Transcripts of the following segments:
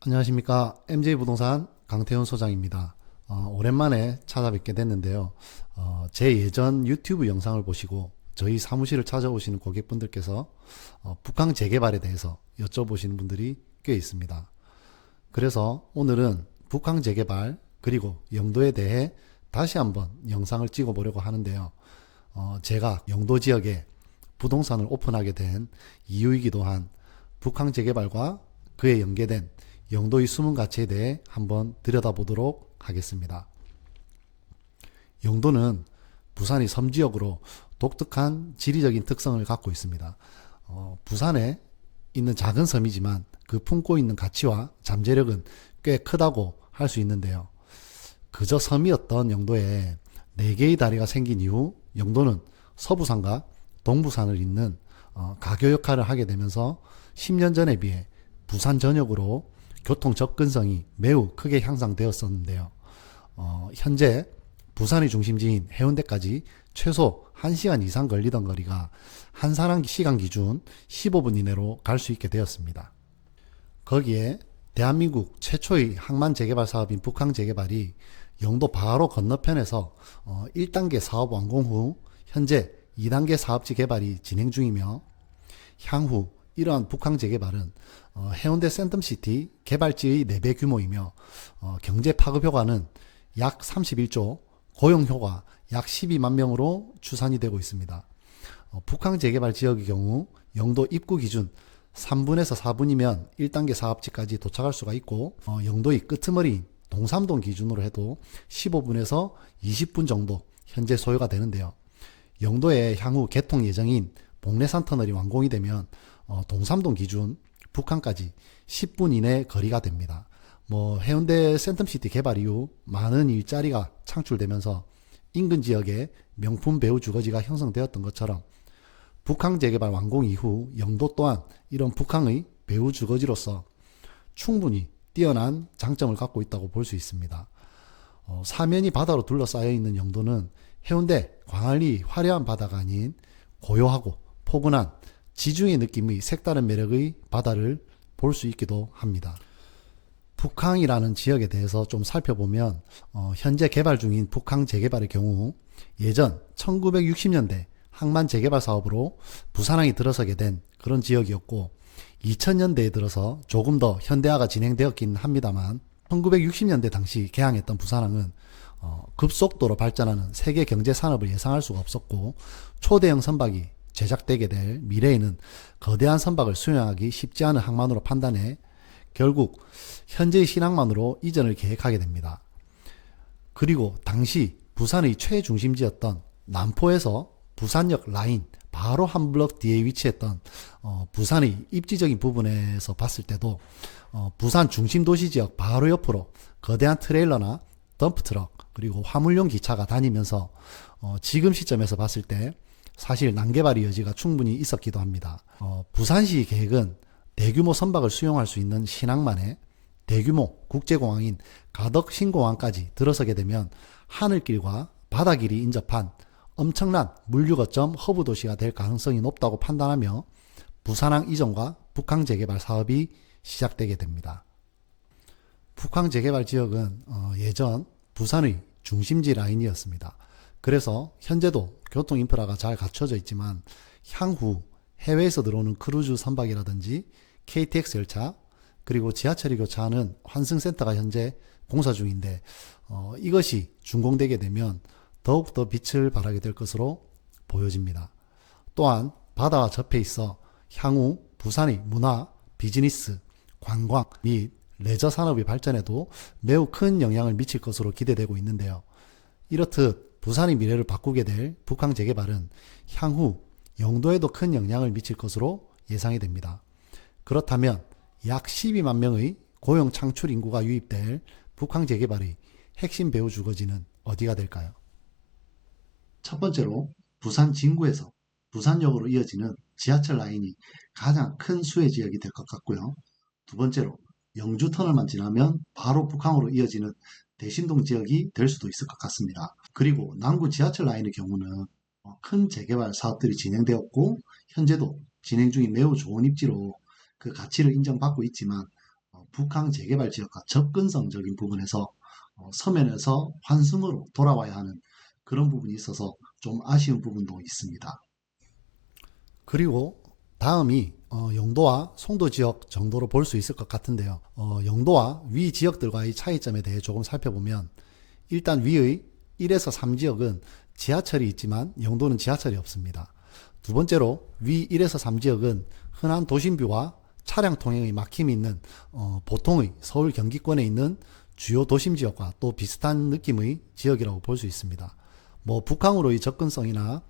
안녕하십니까. MJ부동산 강태훈 소장입니다. 오랜만에 찾아뵙게 됐는데요. 제 예전 유튜브 영상을 보시고 저희 사무실을 찾아오시는 고객분들께서 북항 재개발에 대해서 여쭤보시는 분들이 꽤 있습니다. 그래서 오늘은 북항 재개발 그리고 영도에 대해 다시 한번 영상을 찍어 보려고 하는데요. 제가 영도 지역에 부동산을 오픈하게 된 이유이기도 한 북항 재개발과 그에 연계된 영도의 숨은 가치에 대해 한번 들여다보도록 하겠습니다. 영도는 부산의 섬지역으로 독특한 지리적인 특성을 갖고 있습니다. 부산에 있는 작은 섬이지만 그 품고 있는 가치와 잠재력은 꽤 크다고 할 수 있는데요. 그저 섬이었던 영도에 4개의 다리가 생긴 이후 영도는 서부산과 동부산을 잇는 가교 역할을 하게 되면서 10년 전에 비해 부산 전역으로 교통 접근성이 매우 크게 향상되었었는데요. 현재 부산의 중심지인 해운대까지 최소 1시간 이상 걸리던 거리가 한 사람 시간 기준 15분 이내로 갈 수 있게 되었습니다. 거기에 대한민국 최초의 항만 재개발 사업인 북항 재개발이 영도 바로 건너편에서 1단계 사업 완공 후 현재 2단계 사업지 개발이 진행 중이며, 향후 이러한 북항 재개발은 해운대 센텀시티 개발지의 4배 규모이며 경제 파급 효과는 약 31조, 고용 효과 약 12만 명으로 추산이 되고 있습니다. 북항 재개발 지역의 경우 영도 입구 기준 3분에서 4분이면 1단계 사업지까지 도착할 수가 있고, 영도의 끄트머리인 동삼동 기준으로 해도 15분에서 20분 정도 현재 소요가 되는데요. 영도의 향후 개통 예정인 복례산 터널이 완공이 되면 동삼동 기준 북한까지 10분 이내 거리가 됩니다. 해운대 센텀시티 개발 이후 많은 일자리가 창출되면서 인근 지역에 명품 배우 주거지가 형성되었던 것처럼 북항 재개발 완공 이후 영도 또한 이런 북항의 배우 주거지로서 충분히 뛰어난 장점을 갖고 있다고 볼 수 있습니다. 사면이 바다로 둘러싸여 있는 영도는 해운대, 광안리 화려한 바다가 아닌 고요하고 포근한 지중해 느낌의 색다른 매력의 바다를 볼 수 있기도 합니다. 북항이라는 지역에 대해서 좀 살펴보면 현재 개발 중인 북항 재개발의 경우 예전 1960년대 항만 재개발 사업으로 부산항이 들어서게 된 그런 지역이었고, 2000년대에 들어서 조금 더 현대화가 진행되었긴 합니다만 1960년대 당시 개항했던 부산항은 급속도로 발전하는 세계 경제 산업을 예상할 수가 없었고, 초대형 선박이 제작되게 될 미래에는 거대한 선박을 수용하기 쉽지 않은 항만으로 판단해 결국 현재의 신항만으로 이전을 계획하게 됩니다. 그리고 당시 부산의 최중심지였던 남포에서 부산역 라인 바로 한 블럭 뒤에 위치했던 부산의 입지적인 부분에서 봤을 때도 부산 중심 도시 지역 바로 옆으로 거대한 트레일러나 덤프트럭 그리고 화물용 기차가 다니면서 지금 시점에서 봤을 때 사실 난개발의 여지가 충분히 있었기도 합니다. 부산시 계획은 대규모 선박을 수용할 수 있는 신항만에 대규모 국제공항인 가덕 신공항까지 들어서게 되면 하늘길과 바다길이 인접한 엄청난 물류 거점 허브 도시가 될 가능성이 높다고 판단하며 부산항 이전과 북항 재개발 사업이 시작되게 됩니다. 북항 재개발 지역은 예전 부산의 중심지 라인이었습니다. 그래서 현재도 교통 인프라가 잘 갖춰져 있지만 향후 해외에서 들어오는 크루즈 선박이라든지 KTX 열차 그리고 지하철이 교차하는 환승센터가 현재 공사 중인데 이것이 준공되게 되면 더욱더 빛을 발하게 될 것으로 보여집니다. 또한 바다와 접해 있어 향후 부산의 문화, 비즈니스, 관광 및 레저 산업의 발전에도 매우 큰 영향을 미칠 것으로 기대되고 있는데요. 이렇듯 부산의 미래를 바꾸게 될 북항 재개발은 향후 영도에도 큰 영향을 미칠 것으로 예상이 됩니다. 그렇다면 약 12만 명의 고용 창출 인구가 유입될 북항 재개발의 핵심 배후 주거지는 어디가 될까요? 첫 번째로 부산 진구에서 부산역으로 이어지는 지하철 라인이 가장 큰 수혜 지역이 될 것 같고요. 두 번째로 영주 터널만 지나면 바로 북항으로 이어지는 대신동 지역이 될 수도 있을 것 같습니다. 그리고 남구 지하철 라인의 경우는 큰 재개발 사업들이 진행되었고 현재도 진행 중인 매우 좋은 입지로 그 가치를 인정받고 있지만 북항 재개발 지역과 접근성적인 부분에서 서면에서 환승으로 돌아와야 하는 그런 부분이 있어서 좀 아쉬운 부분도 있습니다. 그리고 다음이 영도와 송도 지역 정도로 볼 수 있을 것 같은데요. 영도와 위 지역들과의 차이점에 대해 조금 살펴보면 일단 위의 1에서 3지역은 지하철이 있지만 영도는 지하철이 없습니다. 두 번째로 위 1에서 3지역은 흔한 도심뷰와 차량 통행의 막힘이 있는 보통의 서울 경기권에 있는 주요 도심 지역과 또 비슷한 느낌의 지역이라고 볼 수 있습니다. 뭐 북항으로의 접근성이나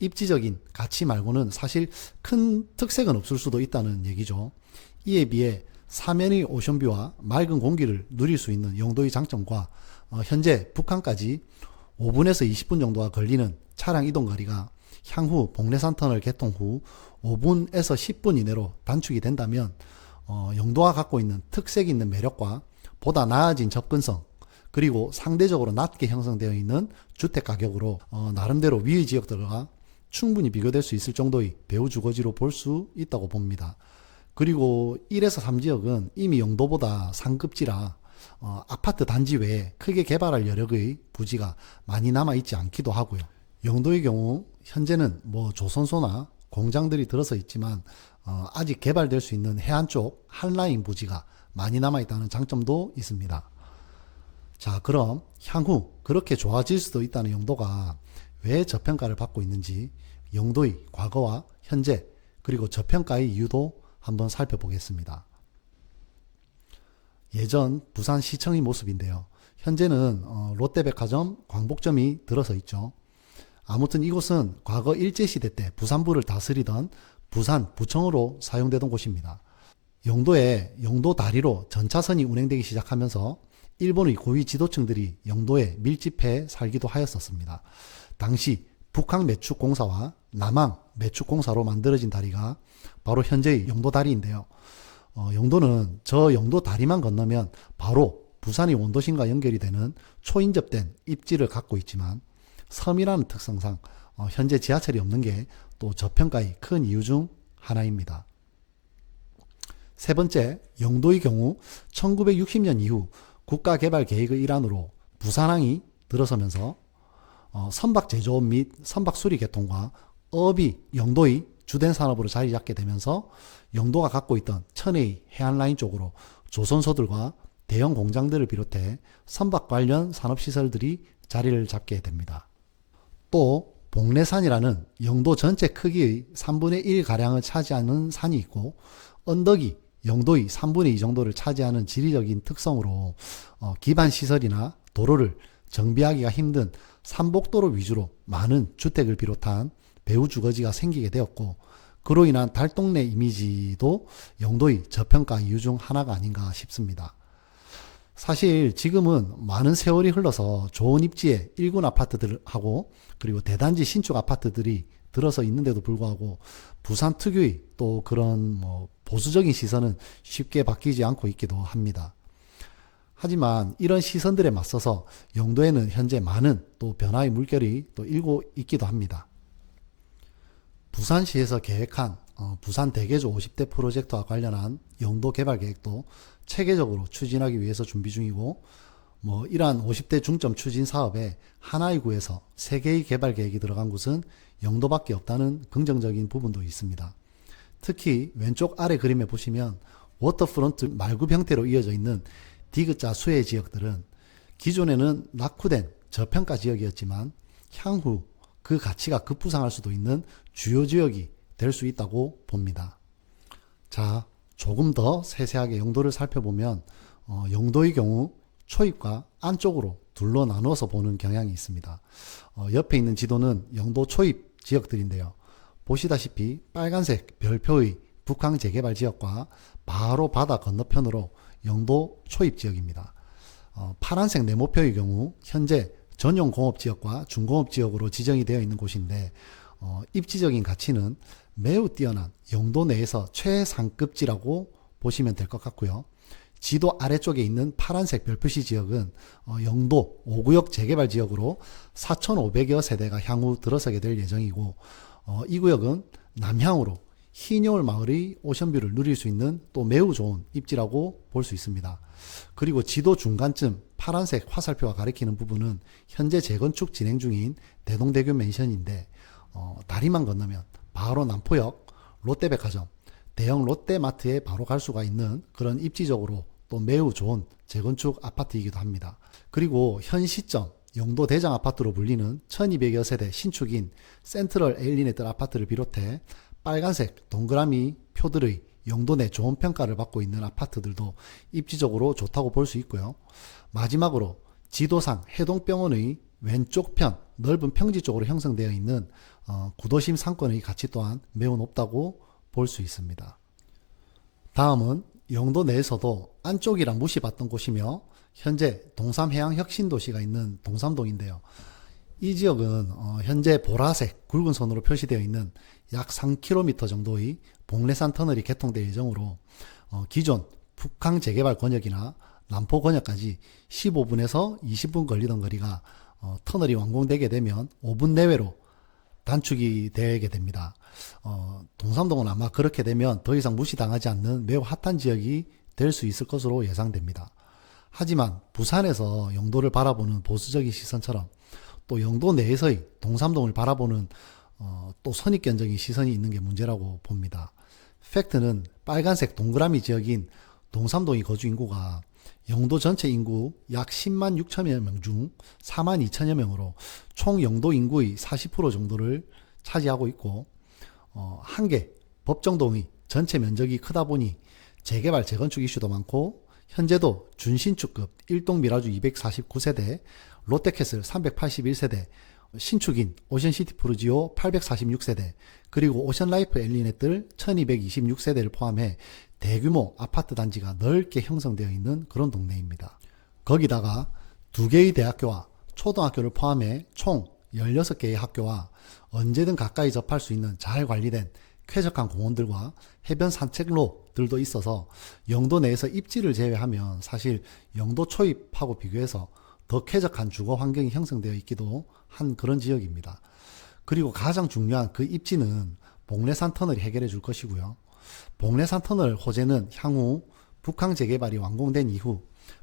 입지적인 가치 말고는 사실 큰 특색은 없을 수도 있다는 얘기죠. 이에 비해 사면의 오션뷰와 맑은 공기를 누릴 수 있는 영도의 장점과 현재 북한까지 5분에서 20분 정도가 걸리는 차량 이동 거리가 향후 복례산 터널 개통 후 5분에서 10분 이내로 단축이 된다면 영도가 갖고 있는 특색 있는 매력과 보다 나아진 접근성 그리고 상대적으로 낮게 형성되어 있는 주택 가격으로 나름대로 위의 지역들과 충분히 비교될 수 있을 정도의 배후 주거지로 볼 수 있다고 봅니다. 그리고 1에서 3지역은 이미 영도보다 상급지라 아파트 단지 외에 크게 개발할 여력의 부지가 많이 남아있지 않기도 하고요. 영도의 경우 현재는 뭐 조선소나 공장들이 들어서 있지만 아직 개발될 수 있는 해안 쪽 한라인 부지가 많이 남아있다는 장점도 있습니다. 자, 그럼 향후 그렇게 좋아질 수도 있다는 영도가 왜 저평가를 받고 있는지 영도의 과거와 현재 그리고 저평가의 이유도 한번 살펴보겠습니다. 예전 부산시청의 모습인데요. 현재는 롯데백화점, 광복점이 들어서 있죠. 아무튼 이곳은 과거 일제시대 때 부산부를 다스리던 부산부청으로 사용되던 곳입니다. 영도에 영도다리로 전차선이 운행되기 시작하면서 일본의 고위 지도층들이 영도에 밀집해 살기도 하였었습니다. 당시 북항매축공사와 남항매축공사로 만들어진 다리가 바로 현재의 영도다리인데요. 영도는 저 영도다리만 건너면 바로 부산의 원도심과 연결이 되는 초인접된 입지를 갖고 있지만 섬이라는 특성상 현재 지하철이 없는 게 또 저평가의 큰 이유 중 하나입니다. 세 번째, 영도의 경우 1960년 이후 국가개발계획의 일환으로 부산항이 들어서면서 선박 제조업 및 선박 수리 개통과 어업이 영도의 주된 산업으로 자리 잡게 되면서 영도가 갖고 있던 천혜의 해안라인 쪽으로 조선소들과 대형 공장들을 비롯해 선박 관련 산업시설들이 자리를 잡게 됩니다. 또 복례산이라는 영도 전체 크기의 3분의 1가량을 차지하는 산이 있고 언덕이 영도의 3분의 2 정도를 차지하는 지리적인 특성으로 기반시설이나 도로를 정비하기가 힘든 산복도로 위주로 많은 주택을 비롯한 배후 주거지가 생기게 되었고 그로 인한 달동네 이미지도 영도의 저평가 이유 중 하나가 아닌가 싶습니다. 사실 지금은 많은 세월이 흘러서 좋은 입지에 1군 아파트들하고 그리고 대단지 신축 아파트들이 들어서 있는데도 불구하고 부산 특유의 또 그런 보수적인 시선은 쉽게 바뀌지 않고 있기도 합니다. 하지만 이런 시선들에 맞서서 영도에는 현재 많은 또 변화의 물결이 또 일고 있기도 합니다. 부산시에서 계획한 부산 대개조 50대 프로젝트와 관련한 영도 개발 계획도 체계적으로 추진하기 위해서 준비 중이고 이러한 50대 중점 추진 사업에 하나의 구에서 3개의 개발 계획이 들어간 곳은 영도밖에 없다는 긍정적인 부분도 있습니다. 특히 왼쪽 아래 그림에 보시면 워터프론트 말굽 형태로 이어져 있는 디귿자 수해 지역들은 기존에는 낙후된 저평가 지역이었지만 향후 그 가치가 급부상할 수도 있는 주요 지역이 될 수 있다고 봅니다. 자, 조금 더 세세하게 영도를 살펴보면 영도의 경우 초입과 안쪽으로 둘로 나누어서 보는 경향이 있습니다. 옆에 있는 지도는 영도 초입 지역들인데요. 보시다시피 빨간색 별표의 북항 재개발 지역과 바로 바다 건너편으로 영도 초입 지역입니다. 파란색 네모표의 경우 현재 전용 공업 지역과 중공업 지역으로 지정이 되어 있는 곳인데 입지적인 가치는 매우 뛰어난 영도 내에서 최상급지라고 보시면 될 것 같고요. 지도 아래쪽에 있는 파란색 별표시 지역은 영도 5구역 재개발 지역으로 4,500여 세대가 향후 들어서게 될 예정이고 이 구역은 남향으로 희녀울 마을의 오션뷰를 누릴 수 있는 또 매우 좋은 입지라고 볼 수 있습니다. 그리고 지도 중간쯤 파란색 화살표가 가리키는 부분은 현재 재건축 진행 중인 대동대교 맨션인데 다리만 건너면 바로 남포역, 롯데백화점, 대형 롯데마트에 바로 갈 수가 있는 그런 입지적으로 또 매우 좋은 재건축 아파트이기도 합니다. 그리고 현 시점 영도 대장 아파트로 불리는 1200여 세대 신축인 센트럴 에일리네들 아파트를 비롯해 빨간색 동그라미 표들의 영도 내 좋은 평가를 받고 있는 아파트들도 입지적으로 좋다고 볼 수 있고요. 마지막으로 지도상 해동병원의 왼쪽 편 넓은 평지 쪽으로 형성되어 있는 구도심 상권의 가치 또한 매우 높다고 볼 수 있습니다. 다음은 영도 내에서도 안쪽이라 무시받던 곳이며 현재 동삼해양혁신도시가 있는 동삼동인데요. 이 지역은 현재 보라색 굵은 선으로 표시되어 있는 약 3km 정도의 봉래산 터널이 개통될 예정으로 기존 북항 재개발 권역이나 남포 권역까지 15분에서 20분 걸리던 거리가 터널이 완공되게 되면 5분 내외로 단축이 되게 됩니다. 동삼동은 아마 그렇게 되면 더 이상 무시당하지 않는 매우 핫한 지역이 될 수 있을 것으로 예상됩니다. 하지만 부산에서 영도를 바라보는 보수적인 시선처럼 또 영도 내에서의 동삼동을 바라보는 또 선입견적인 시선이 있는 게 문제라고 봅니다. 팩트는 빨간색 동그라미 지역인 동삼동의 거주 인구가 영도 전체 인구 약 10만 6천여 명 중 4만 2천여 명으로 총 영도 인구의 40% 정도를 차지하고 있고 한개 법정동의 전체 면적이 크다 보니 재개발 재건축 이슈도 많고 현재도 준신축급 1동 미라주 249세대, 롯데캐슬 381세대, 신축인 오션시티 푸르지오 846세대, 그리고 오션라이프 엘리넷들 1226세대를 포함해 대규모 아파트 단지가 넓게 형성되어 있는 그런 동네입니다. 거기다가 2개의 대학교와 초등학교를 포함해 총 16개의 학교와 언제든 가까이 접할 수 있는 잘 관리된 쾌적한 공원들과 해변 산책로들도 있어서 영도 내에서 입지를 제외하면 사실 영도 초입하고 비교해서 더 쾌적한 주거 환경이 형성되어 있기도 한 그런 지역입니다. 그리고 가장 중요한 그 입지는 봉래산 터널이 해결해 줄 것이고요. 봉래산 터널 호재는 향후 북항 재개발이 완공된 이후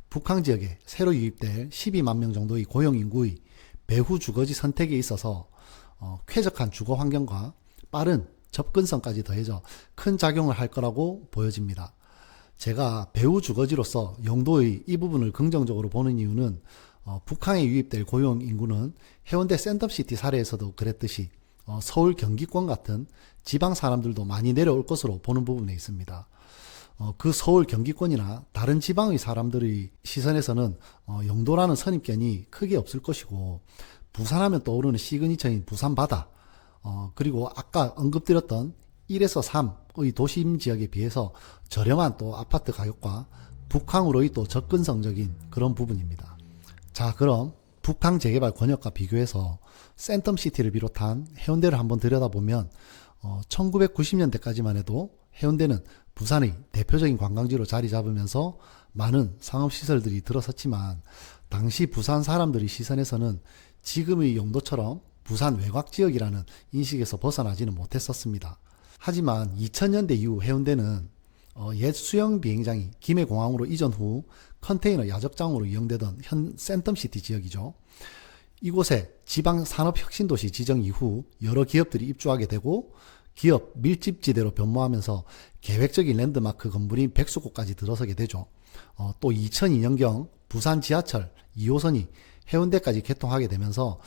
북항 지역에 새로 유입될 12만 명 정도의 고용인구의 배후 주거지 선택에 있어서 쾌적한 주거 환경과 빠른 접근성까지 더해져 큰 작용을 할 거라고 보여집니다. 제가 배후 주거지로서 영도의 이 부분을 긍정적으로 보는 이유는 북한에 유입될 고용 인구는 해운대 샌덤시티 사례에서도 그랬듯이 서울 경기권 같은 지방 사람들도 많이 내려올 것으로 보는 부분에 있습니다. 그 서울 경기권이나 다른 지방의 사람들의 시선에서는 영도라는 선입견이 크게 없을 것이고 부산하면 떠오르는 시그니처인 부산 바다 그리고 아까 언급드렸던 1에서 3의 도심 지역에 비해서 저렴한 또 아파트 가격과 북항으로의 또 접근성적인 그런 부분입니다. 자, 그럼 북항 재개발 권역과 비교해서 센텀시티를 비롯한 해운대를 한번 들여다보면 1990년대까지만 해도 해운대는 부산의 대표적인 관광지로 자리 잡으면서 많은 상업시설들이 들어섰지만 당시 부산 사람들의 시선에서는 지금의 영도처럼 부산 외곽지역이라는 인식에서 벗어나지는 못했었습니다. 하지만 2000년대 이후 해운대는 옛 수영 비행장이 김해공항으로 이전 후 컨테이너 야적장으로 이용되던 현 센텀시티 지역이죠. 이곳에 지방산업혁신도시 지정 이후 여러 기업들이 입주하게 되고 기업 밀집지대로 변모하면서 계획적인 랜드마크 건물인 백수고까지 들어서게 되죠. 또 2002년경 부산 지하철 2호선이 해운대까지 개통하게 되면서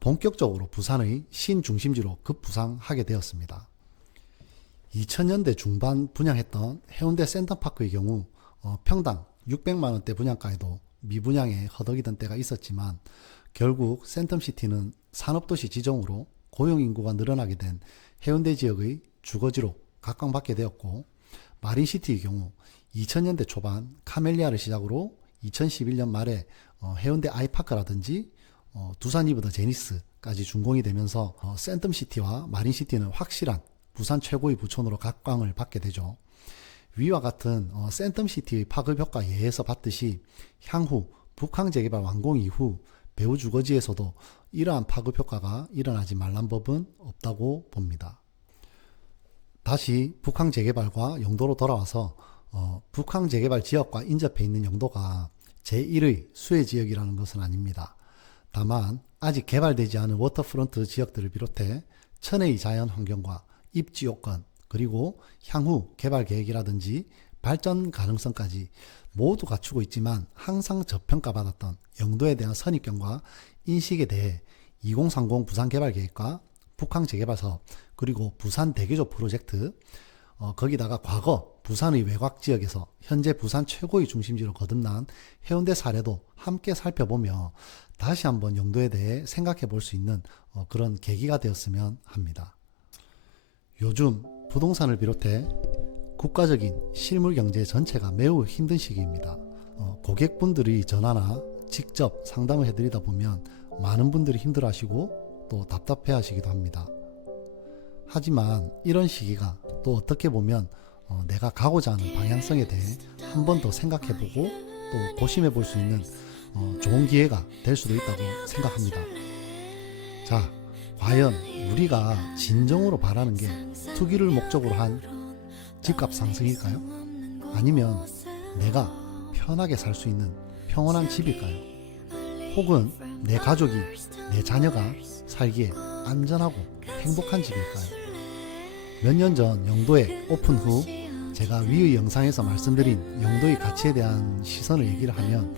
본격적으로 부산의 신중심지로 급부상하게 되었습니다. 2000년대 중반 분양했던 해운대 센터파크의 경우 평당 600만원대 분양가에도 미분양에 허덕이던 때가 있었지만 결국 센텀시티는 산업도시 지정으로 고용인구가 늘어나게 된 해운대 지역의 주거지로 각광받게 되었고 마린시티의 경우 2000년대 초반 카멜리아를 시작으로 2011년 말에 해운대 아이파크라든지 두산 이브 더 제니스까지 준공이 되면서 센텀시티와 마린시티는 확실한 부산 최고의 부촌으로 각광을 받게 되죠. 위와 같은 센텀시티의 파급 효과 예에서 봤듯이 향후 북항 재개발 완공 이후 배후 주거지에서도 이러한 파급 효과가 일어나지 말란 법은 없다고 봅니다. 다시 북항 재개발과 영도로 돌아와서 북항 재개발 지역과 인접해 있는 영도가 제1의 수혜 지역이라는 것은 아닙니다. 다만 아직 개발되지 않은 워터프론트 지역들을 비롯해 천혜의 자연 환경과 입지 요건, 그리고 향후 개발 계획이라든지 발전 가능성까지 모두 갖추고 있지만 항상 저평가받았던 영도에 대한 선입견과 인식에 대해 2030 부산 개발 계획과 북항 재개발 사업, 그리고 부산 대교조 프로젝트, 거기다가 과거 부산의 외곽 지역에서 현재 부산 최고의 중심지로 거듭난 해운대 사례도 함께 살펴보며 다시 한번 영도에 대해 생각해 볼 수 있는 그런 계기가 되었으면 합니다. 요즘 부동산을 비롯해 국가적인 실물 경제 전체가 매우 힘든 시기입니다. 고객분들이 전화나 직접 상담을 해드리다 보면 많은 분들이 힘들어하시고 또 답답해 하시기도 합니다. 하지만 이런 시기가 또 어떻게 보면 내가 가고자 하는 방향성에 대해 한 번 더 생각해보고 또 고심해 볼 수 있는 좋은 기회가 될 수도 있다고 생각합니다. 자, 과연 우리가 진정으로 바라는 게 투기를 목적으로 한 집값 상승일까요? 아니면 내가 편하게 살 수 있는 평온한 집일까요? 혹은 내 가족이, 내 자녀가 살기에 안전하고 행복한 집일까요? 몇 년 전 영도에 오픈 후 제가 위의 영상에서 말씀드린 영도의 가치에 대한 시선을 얘기를 하면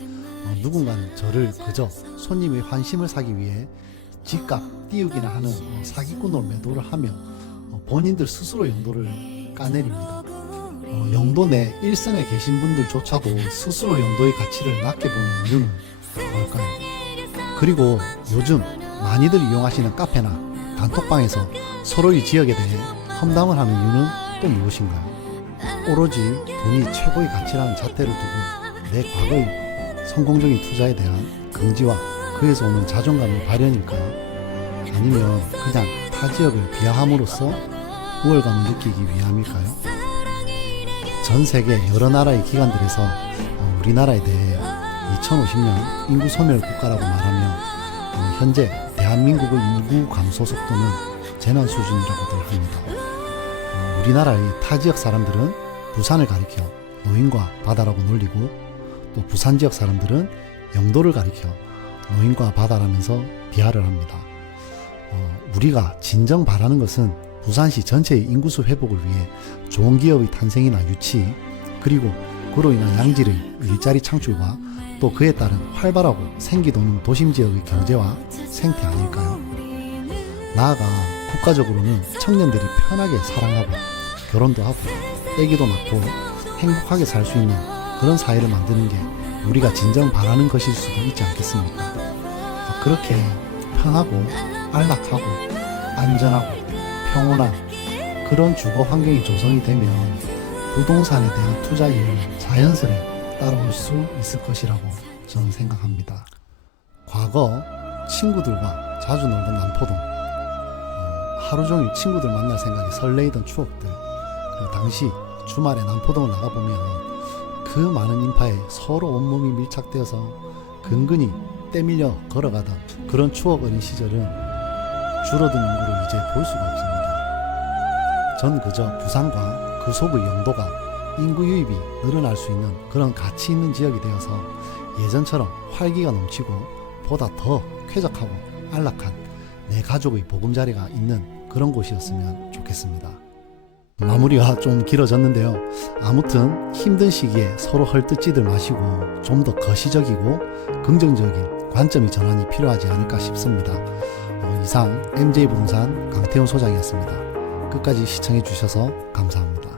누군가는 저를 그저 손님의 환심을 사기 위해 집값 띄우기나 하는 사기꾼으로 매도를 하며 본인들 스스로 영도를 까내립니다. 영도 내 일선에 계신 분들조차도 스스로 영도의 가치를 낮게 보는 이유는 뭘까요? 그리고 요즘 많이들 이용하시는 카페나 단톡방에서 서로의 지역에 대해 험담을 하는 이유는 또 무엇인가요? 오로지 돈이 최고의 가치라는 잣대를 두고 내 과거의 성공적인 투자에 대한 긍지와 그에서 오는 자존감의 발현일까요? 아니면 그냥 타 지역을 비하함으로써 우월감을 느끼기 위함일까요? 전 세계 여러 나라의 기관들에서 우리나라에 대해 2050년 인구 소멸 국가라고 말하며 현재 대한민국의 인구 감소 속도는 재난 수준이라고들 합니다. 우리나라의 타 지역 사람들은 부산을 가리켜 노인과 바다라고 놀리고 또 부산 지역 사람들은 영도를 가리켜 노인과 바다라면서 비하를 합니다. 우리가 진정 바라는 것은 부산시 전체의 인구수 회복을 위해 좋은 기업의 탄생이나 유치, 그리고 그로 인한 양질의 일자리 창출과 또 그에 따른 활발하고 생기도는 도심 지역의 경제와 생태 아닐까요? 나아가 국가적으로는 청년들이 편하게 사랑하고 결혼도 하고 아기도 낳고 행복하게 살 수 있는 그런 사회를 만드는 게 우리가 진정 바라는 것일 수도 있지 않겠습니까? 그렇게 편하고 안락하고 안전하고 평온한 그런 주거 환경이 조성이 되면 부동산에 대한 투자율이 자연스레 따라올 수 있을 것이라고 저는 생각합니다. 과거 친구들과 자주 놀던 남포동, 하루 종일 친구들 만날 생각에 설레이던 추억들, 그리고 당시 주말에 남포동을 나가보면 그 많은 인파에 서로 온몸이 밀착되어서 근근히 떼밀려 걸어가던 그런 추억 어린 시절은 줄어든 인구로 이제 볼 수가 없습니다. 전 그저 부산과 그 속의 영도가 인구 유입이 늘어날 수 있는 그런 가치 있는 지역이 되어서 예전처럼 활기가 넘치고 보다 더 쾌적하고 안락한 내 가족의 보금자리가 있는 그런 곳이었으면 좋겠습니다. 마무리가 좀 길어졌는데요. 아무튼 힘든 시기에 서로 헐뜯지들 마시고 좀 더 거시적이고 긍정적인 관점의 전환이 필요하지 않을까 싶습니다. 이상 MJ부동산 강태훈 소장이었습니다. 끝까지 시청해 주셔서 감사합니다.